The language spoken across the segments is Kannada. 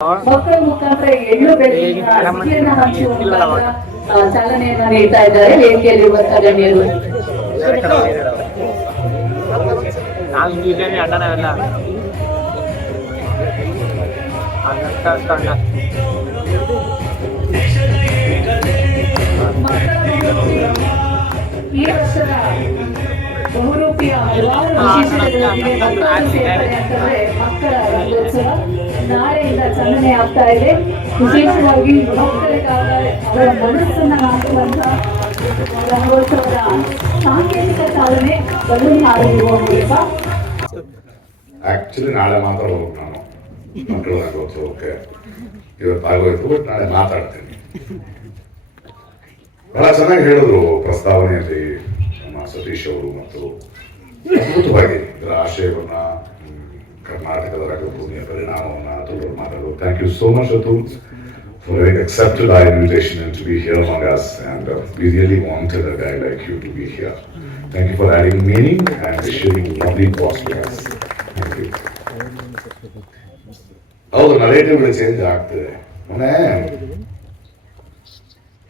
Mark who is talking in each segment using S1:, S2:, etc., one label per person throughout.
S1: ಮಕ್ಕಳ ಮುಖಾಂತರ ಎಳ್ಳು ಹಂಚುವ ಚಾಲನೆಯನ್ನ ನೀಡ್ತಾ ಇದ್ದಾರೆ. ವೇದಿಕೆಯಲ್ಲಿರುವಂತಹ ಗಣ್ಯರು
S2: ನಾವು ಅಣ್ಣ ನಾವೆಲ್ಲ.
S1: ಈ ವರ್ಷದ ಬಹುರೂಪಿಯ ಹಲವಾರು ವಿಶೇಷತೆಗಳೊಂದಿಗೆ ಮಕ್ಕಳು ಮಕ್ಕಳ ರಂಗೋತ್ಸವ ನಾಳೆಯಿಂದ ಚಾಲನೆ ಆಗ್ತಾ ಇದೆ. ವಿಶೇಷವಾಗಿ ಮಕ್ಕಳಿಗಾದ ಅವರ ಮನಸ್ಸನ್ನ ಹಾಕುವಂತ ರಂಗೋತ್ಸವದ ಸಾಂಕೇತಿಕ ಚಾಲನೆ ಬಲೂನ್ ಹಾರಿರುವ ಮೂಲಕ
S3: ಆಕ್ಚುಲಿ ನಾಳೆ ಮಾತ್ರ ಹೋಗ್ಬೇಕು ನಾನು. ಮಕ್ಕಳು ರಂಗೋತ್ಸವಕ್ಕೆ ಇವತ್ತು ಆಗೋಯ್ತು ಬಟ್ ನಾಳೆ ಮಾತಾಡ್ತೀನಿ. ಬಹಳ ಚೆನ್ನಾಗಿ ಹೇಳಿದ್ರು ಪ್ರಸ್ತಾವನೆಯಲ್ಲಿ ನಮ್ಮ ಸತೀಶ್ ಅವರು ಮತ್ತು ಅದ್ಭುತವಾಗಿ ಇದರ ಆಶಯವನ್ನ ಕರ್ನಾಟಕದ ರಂಗಭೂಮಿಯ ಪರಿಣಾಮವನ್ನ ಅತುಲ್ ಮಾತಾಡೋದು thank you so much Atul for having accepted our invitation and to be here among us. And uh, we really wanted a guy like you to be here. Thank you for adding meaning and sharing lovely thoughts with us. Thank you. ಹೌದು ನರೇಟಿವ್ಗಳು ಚೇಂಜ್ ಆಗ್ತದೆ ಮೊನ್ನೆ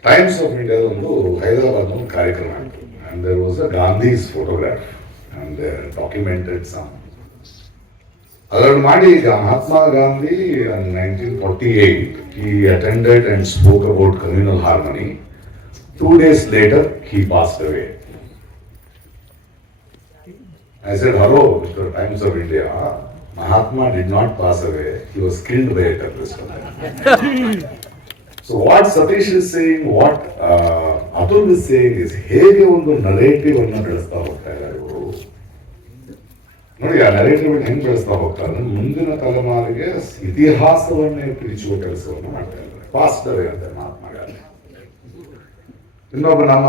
S3: ಟೈಮ್ಸ್ ಆಫ್ ಇಂಡಿಯಾದ ಒಂದು ಹೈದರಾಬಾದ್ ಒಂದು ಕಾರ್ಯಕ್ರಮ ಆಯಿತು and there was a Gandhi's photograph and documented some ಅದನ್ನು ಮಾಡಿ ಈಗ Mahatma Gandhi nineteen forty eight he attended and spoke about communal harmony. Two days later, he passed away. I said, hello, Mr. Times of India. Mahatma did not pass away. He was killed by a terrorist. what Satish is saying, what uh, Atul is saying is ಹೇಗೆ ಒಂದು ನರೇಟಿವ್ ಅನ್ನು ಬೆಳೆಸ್ತಾ ಹೋಗ್ತಾ ಇದ್ದಾರೆ ಇವರು ನೋಡಿ, ಆ ನರೇಟಿವ್ ಹೆಂಗ್ ಬೆಳೆಸ್ತಾ ಹೋಗ್ತಾರೆ ಮುಂದಿನ ತಲೆಮಾರಿಗೆ ಇತಿಹಾಸವನ್ನೇ ಪಿಡಿಸುವ ಕೆಲಸವನ್ನು ಮಾಡ್ತಾ ಇದ್ದಾರೆ. ಪಾಸ್ಟರ್ ಅಂತ ಮಹಾತ್ಮ ಗಾಂಧಿ ಇನ್ನೊಬ್ಬ ನಮ್ಮ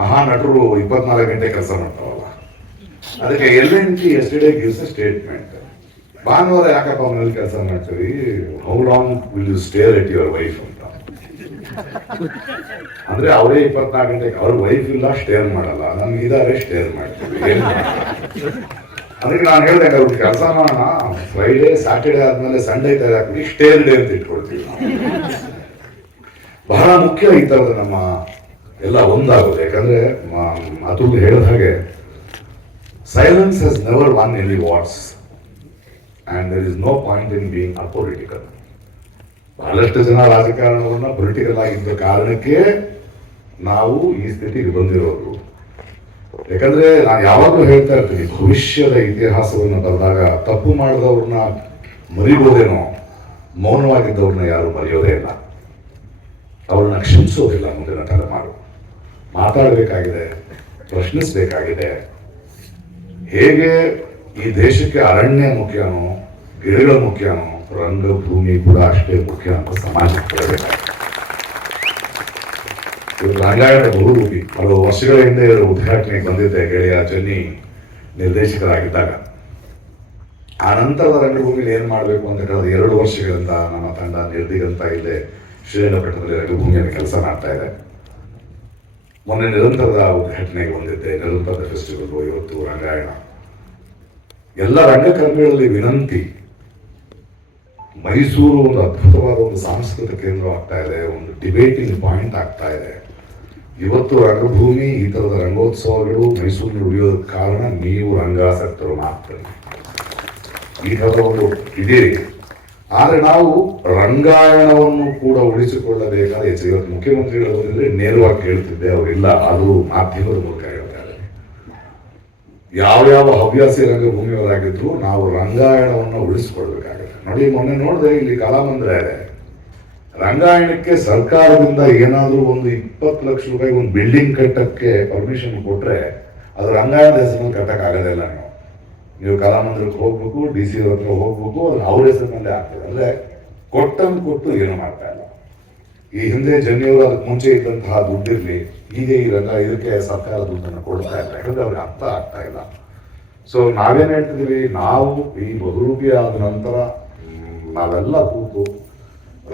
S3: ಮಹಾನಟರು ಇಪ್ಪತ್ನಾಲ್ಕು ಗಂಟೆ ಕೆಲಸ ಮಾಡ್ತಾವಲ್ಲ. ಅದಕ್ಕೆ L N T D gives statement ಭಾನುವಾರ ಯಾಕಪ್ಪ ಮನೇಲಿ ಕೆಲಸ ಮಾಡ್ತೀವಿ how long will you stare at your wife ಅಂತ. ಅಂದ್ರೆ ಅವರೇ ಇಪ್ಪತ್ನಾಲ್ಕು ಗಂಟೆಗೆ, ಅವ್ರ ವೈಫ್ ಇಲ್ಲ ಸ್ಟೇರ್ ಮಾಡಲ್ಲ. ನಮ್ಗೆ ಇದಾರೆ ಸ್ಟೇರ್ ಮಾಡ್ತೀವಿ. ಅದಕ್ಕೆ ನಾನು ಹೇಳಿದೆ ಅವ್ರ ಕೆಲಸ ಮಾಡೋಣ. ಫ್ರೈಡೇ ಸ್ಯಾಟರ್ಡೇ ಆದ್ಮೇಲೆ ಸಂಡೇ ಹಾಕಿ ಸ್ಟೇರ್ ಡೇ ಅಂತ ಇಟ್ಕೊಳ್ತೀವಿ ಬಹಳ ಮುಖ್ಯ ಈ ತರದ ನಮ್ಮ ಎಲ್ಲ ಒಂದಾಗೋದು. ಯಾಕಂದ್ರೆ ಅದು ಹೇಳಿದ ಹಾಗೆ silence has never won any wars and there is no point in being apolitical ಬಹಳಷ್ಟು ಜನ ರಾಜಕಾರಣವನ್ನ ಪೊಲಿಟಿಕಲ್ ಆಗಿದ್ದ ಕಾರಣಕ್ಕೆ ನಾವು ಈ ಸ್ಥಿತಿಗೆ ಬಂದಿರೋದು. ಯಾಕಂದ್ರೆ ನಾನು ಯಾವಾಗಲೂ ಹೇಳ್ತಾ ಇರ್ತೀನಿ, ಭವಿಷ್ಯದ ಇತಿಹಾಸವನ್ನು ಬರೆದಾಗ ತಪ್ಪು ಮಾಡಿದವ್ರನ್ನ ಮರಿಬೋದೇನೋ, ಮೌನವಾಗಿದ್ದವ್ರನ್ನ ಯಾರು ಮರೆಯೋದೇ ಇಲ್ಲ. ಅವ್ರನ್ನ ಕ್ಷಮಿಸೋದಿಲ್ಲ ಮುಂದಿನ ತಲೆಮಾರು ಮಾತಾಡಬೇಕಾಗಿದೆ, ಪ್ರಶ್ನಿಸಬೇಕಾಗಿದೆ. ಹೇಗೆ ಈ ದೇಶಕ್ಕೆ ಅರಣ್ಯ ಮುಖ್ಯನೋ, ಗಿಡಗಳು ಮುಖ್ಯನೋ ರಂಗಭೂಮಿ ಕೂಡ ಅಷ್ಟೇ ಮುಖ್ಯ ಅಂತ ಸಮಾಜಕ್ಕೆ ಇವತ್ತು ರಂಗಾಯಣ ಬಹುರೂಪಿ ಹಲವು ವರ್ಷಗಳ ಹಿಂದೆ ಇದರ ಉದ್ಘಾಟನೆಗೆ ಬಂದಿದ್ದೆ ಗೆಳೆಯ ಜನ್ನಿ ನಿರ್ದೇಶಕರಾಗಿದ್ದಾಗ. ಆ ನಂತರದ ರಂಗಭೂಮಿಲಿ ಏನು ಮಾಡಬೇಕು ಅಂತ ಕಳೆದ ಎರಡು ವರ್ಷಗಳಿಂದ ನಮ್ಮ ತಂಡ ನಿರ್ದಿಗಂತ ಇಲ್ಲೇ ಶ್ರೀರಂಗಪಟ್ಟಣದಲ್ಲಿ ರಂಗಭೂಮಿಯಲ್ಲಿ ಕೆಲಸ ಮಾಡ್ತಾ ಇದೆ. ಮೊನ್ನೆ ನಿರಂತರದ ಉದ್ಘಾಟನೆಗೆ ಬಂದಿದ್ದೆ. ನಿರಂತರದ ಫೆಸ್ಟಿವಲ್ ಇವತ್ತು ರಂಗಾಯಣ. ಎಲ್ಲ ರಂಗಕರ್ಮಿಗಳಲ್ಲಿ ವಿನಂತಿ ಮೈಸೂರು ಒಂದು ಅದ್ಭುತವಾದ ಒಂದು ಸಾಂಸ್ಕೃತಿಕ ಕೇಂದ್ರ ಆಗ್ತಾ ಇದೆ, ಒಂದು ಡಿಬೇಟಿಂಗ್ ಪಾಯಿಂಟ್ ಆಗ್ತಾ ಇದೆ. ಇವತ್ತು ರಂಗಭೂಮಿ, ಈ ಥರದ ರಂಗೋತ್ಸವಗಳು ಮೈಸೂರಿನಲ್ಲಿ ಉಳಿಯೋದಕ್ಕೆ ಕಾರಣ ನೀವು ರಂಗಾಸಕ್ತರು ಮಾತ್ರ. ಈ ಥರದ ಒಂದು ಇದೀರಿ ಆದರೆ ನಾವು ರಂಗಾಯಣವನ್ನು ಕೂಡ ಉಳಿಸಿಕೊಳ್ಳಬೇಕಾದ ಇವತ್ತು ಮುಖ್ಯಮಂತ್ರಿಗಳು ನೇರವಾಗಿ ಕೇಳ್ತಿದ್ದೆ, ಅವರಿಲ್ಲ. ಅದು ಮಾಧ್ಯಮದ ಮೂಲಕ ಹೇಳ್ತಾರೆ ಯಾವ ಹವ್ಯಾಸಿ ರಂಗಭೂಮಿಯವರಾಗಿದ್ರು ನಾವು ರಂಗಾಯಣವನ್ನು ಉಳಿಸಿಕೊಳ್ಬೇಕಾಗುತ್ತೆ ನೋಡಿ, ಮೊನ್ನೆ ನೋಡಿದ್ರೆ ಇಲ್ಲಿ ಕಲಾಮಂದಿರ ಇದೆ. ರಂಗಾಯಣಕ್ಕೆ ಸರ್ಕಾರದಿಂದ ಏನಾದರೂ ಒಂದು ಇಪ್ಪತ್ತು ಲಕ್ಷ ರೂಪಾಯಿ ಒಂದು ಬಿಲ್ಡಿಂಗ್ ಕಟ್ಟಕ್ಕೆ ಪರ್ಮಿಷನ್ ಕೊಟ್ರೆ ಅದು ರಂಗಾಯಣದ ಹೆಸರಲ್ಲಿ ಕಟ್ಟಕ್ ನಾವು. ನೀವು ಕಲಾ ಕಲಾಮಂದಿರಕ್ಕೆ ಹೋಗ್ಬೇಕು ಡಿ ಸಿ ಹತ್ರ ಹೋಗ್ಬೇಕು ಅದು ಅವ್ರ ಹೆಸರಿನಲ್ಲೇ ಆಗ್ತದೆ ಅಂದ್ರೆ ಕೊಟ್ಟಂದು ಕೊಟ್ಟು ಏನು ಮಾಡ್ತಾ ಇಲ್ಲ. ಈ ಹಿಂದೆ ಜನಿಯವರು ಅದಕ್ಕೆ ಮುಂಚೆ ಇದ್ದಂತಹ ದುಡ್ಡಿರಲಿ ಈಗ ಈ ರಂಗ, ಇದಕ್ಕೆ ಸರ್ಕಾರ ದುಡ್ಡನ್ನು ಕೊಡ್ತಾ ಇಲ್ಲ. ಯಾಕಂದ್ರೆ ಅವ್ರಿಗೆ ಅರ್ಥ ಆಗ್ತಾ ಇಲ್ಲ. ಸೊ ನಾವೇನು ಹೇಳ್ತಿದ್ದೀವಿ, ನಾವು ಈ ಬಹುರೂಪಿ ಆದ ನಂತರ ನಾವೆಲ್ಲ ಕೂತು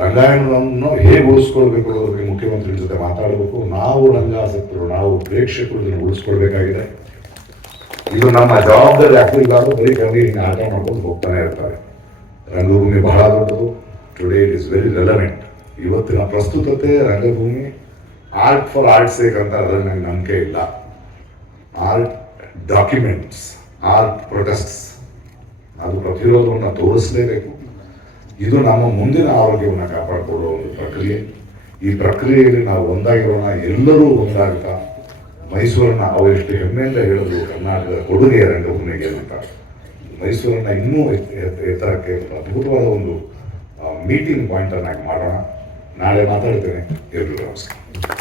S3: ರಂಗಾಯಣವನ್ನು ಹೇಗೆ ಉಳಿಸ್ಕೊಳ್ಬೇಕು ಅನ್ನೋದ್ರ ಮುಖ್ಯಮಂತ್ರಿ ಜೊತೆ ಮಾತಾಡಬೇಕು. ನಾವು ರಂಗಾಸಕ್ತರು, ನಾವು ಪ್ರೇಕ್ಷಕರು ಇದನ್ನು ಉಳಿಸ್ಕೊಳ್ಬೇಕಾಗಿದೆ. ಇದು ನಮ್ಮ ಜವಾಬ್ದಾರಿ ಆಗ್ತಿಲ್ಲ ಬರೀ ಕಮ್ಮಿ ಹಿಂಗೆ ಆಟ ಮಾಡ್ಕೊಂಡು ಹೋಗ್ತಾನೆ ಇರ್ತಾರೆ. ರಂಗಭೂಮಿ ಬಹಳ ದೊಡ್ಡದು. Today it is very relevant ಇವತ್ತಿನ ಪ್ರಸ್ತುತತೆ ರಂಗಭೂಮಿ ಆರ್ಟ್ ಫಾರ್ ಆರ್ಟ್ ಸೇಕ್ ಅಂತ ಅದ್ರಲ್ಲಿ ನನಗೆ ನಂಬಿಕೆ ಇಲ್ಲ. ಆರ್ಟ್ ಡಾಕ್ಯುಮೆಂಟ್ಸ್ ಆರ್ಟ್ ಪ್ರೊಟೆಸ್ಟ್ಸ್ ಅದು ಪ್ರತಿರೋಧವನ್ನು ತೋರಿಸಲೇಬೇಕು. ಇದು ನಮ್ಮ ಮುಂದಿನ ಆರೋಗ್ಯವನ್ನು ಕಾಪಾಡಿಕೊಳ್ಳುವ ಒಂದು ಪ್ರಕ್ರಿಯೆ. ಈ ಪ್ರಕ್ರಿಯೆಯಲ್ಲಿ ನಾವು ಒಂದಾಗಿರೋಣ, ಎಲ್ಲರೂ ಒಂದಾಗ್ತಾ, ಮೈಸೂರನ್ನ ಅವರೆಷ್ಟು ಹೆಮ್ಮೆಯಿಂದ ಹೇಳಿದ್ರು ಕರ್ನಾಟಕದ ಕೊಡುಗೆ ರಂಗಭೂಮಿಗೆ ಅಂತ. ಮೈಸೂರನ್ನ ಇನ್ನೂ ಎತ್- ಎತ್- ಎತ್ತರಕ್ಕೆ ಅದ್ಭುತವಾದ ಒಂದು ಮೀಟಿಂಗ್ ಪಾಯಿಂಟ್ ಅನ್ನಾಗಿ ಮಾಡೋಣ. ನಾಳೆ ಮಾತಾಡ್ತೇನೆ. ಎಲ್ರಿಗೂ ನಮಸ್ಕಾರ.